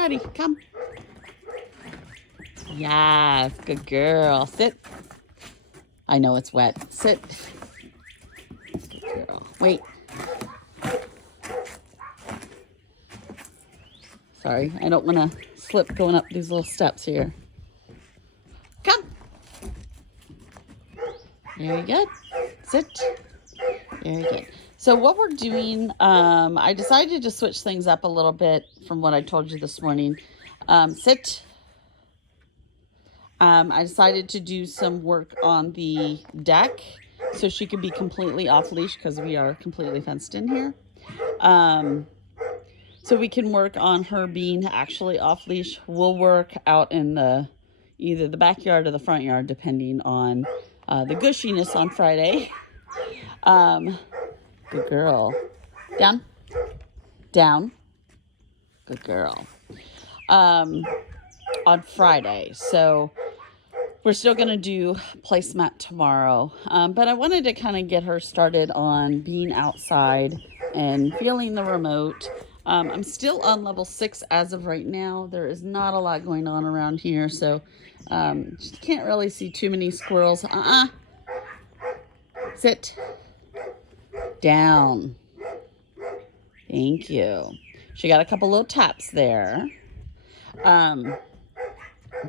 Daddy. Come. Yes, good girl. Sit. I know it's wet. Sit. Good girl. Wait. Sorry, I don't want to slip going up these little steps here. Come. Very good. Sit. Very good. So what we're doing, I decided to switch things up a little bit from what I told you this morning. Sit. I decided to do some work on the deck so she could be completely off leash because we are completely fenced in here. So we can work on her being actually off leash. We'll work out in either the backyard or the front yard, depending on the gushiness on Friday. Good girl. Down. Down. Good girl. On Friday. So we're still going to do placemat tomorrow. But I wanted to kind of get her started on being outside and feeling the remote. I'm still on level 6 as of right now. There is not a lot going on around here, so she can't really see too many squirrels. Sit. Down. Thank you. She got a couple little taps there. There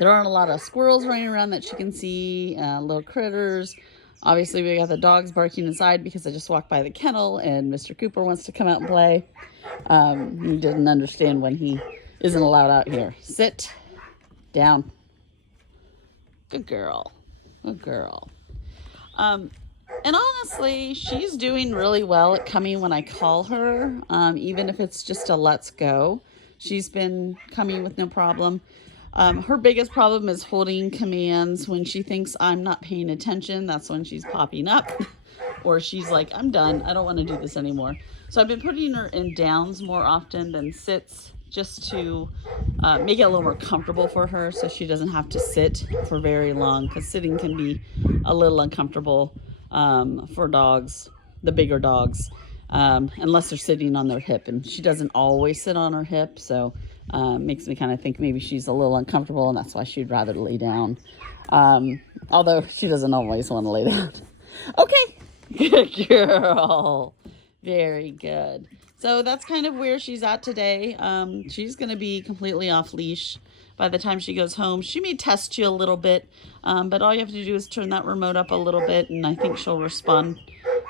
aren't a lot of squirrels running around that she can see, little critters. Obviously, we got the dogs barking inside because I just walked by the kennel and Mr. Cooper wants to come out and play. He didn't understand when he isn't allowed out here. Sit. Down. Good girl. Good girl. And honestly, she's doing really well at coming when I call her, even if it's just a let's go. She's been coming with no problem. Her biggest problem is holding commands when she thinks I'm not paying attention. That's when she's popping up or she's like, I'm done. I don't want to do this anymore. So I've been putting her in downs more often than sits just to make it a little more comfortable for her so she doesn't have to sit for very long because sitting can be a little uncomfortable for dogs, the bigger dogs, unless they're sitting on their hip. And she doesn't always sit on her hip, so makes me kind of think maybe she's a little uncomfortable and that's why she'd rather lay down. Although she doesn't always want to lay down. Okay, good girl. Very good. So that's kind of where she's at today. She's going to be completely off leash by the time she goes home. She may test you a little bit, but all you have to do is turn that remote up a little bit and I think she'll respond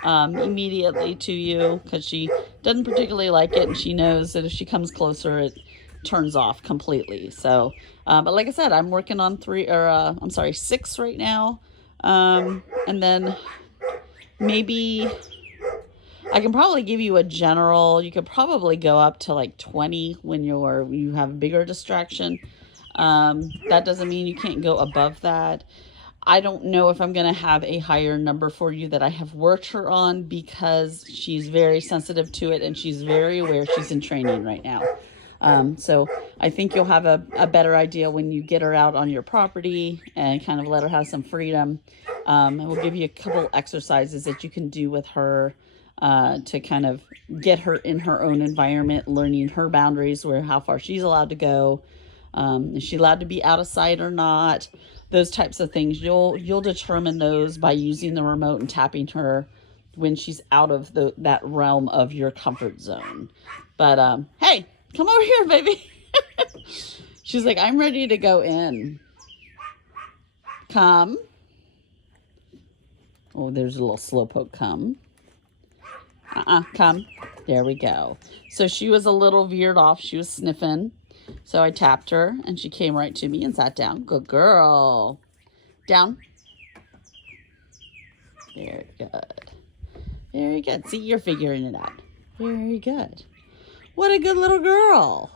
immediately to you because she doesn't particularly like it and she knows that if she comes closer it turns off completely. So but like I said, I'm working on 6 right now, and then maybe I can probably give you a general. You could probably go up to like 20 when you have a bigger distraction. That doesn't mean you can't go above that. I don't know if I'm going to have a higher number for you that I have worked her on because she's very sensitive to it and she's very aware she's in training right now. So I think you'll have a better idea when you get her out on your property and kind of let her have some freedom. And we'll give you a couple exercises that you can do with her to kind of get her in her own environment, learning her boundaries, how far she's allowed to go. Is she allowed to be out of sight or not? Those types of things. You'll determine those by using the remote and tapping her when she's out of that realm of your comfort zone. But hey, come over here, baby. She's like, I'm ready to go in. Come. Oh, there's a little slowpoke. Come. Come. There we go. So she was a little veered off. She was sniffing. So I tapped her and she came right to me and sat down. Good girl. Down. Very good. Very good. See, you're figuring it out. Very good. What a good little girl.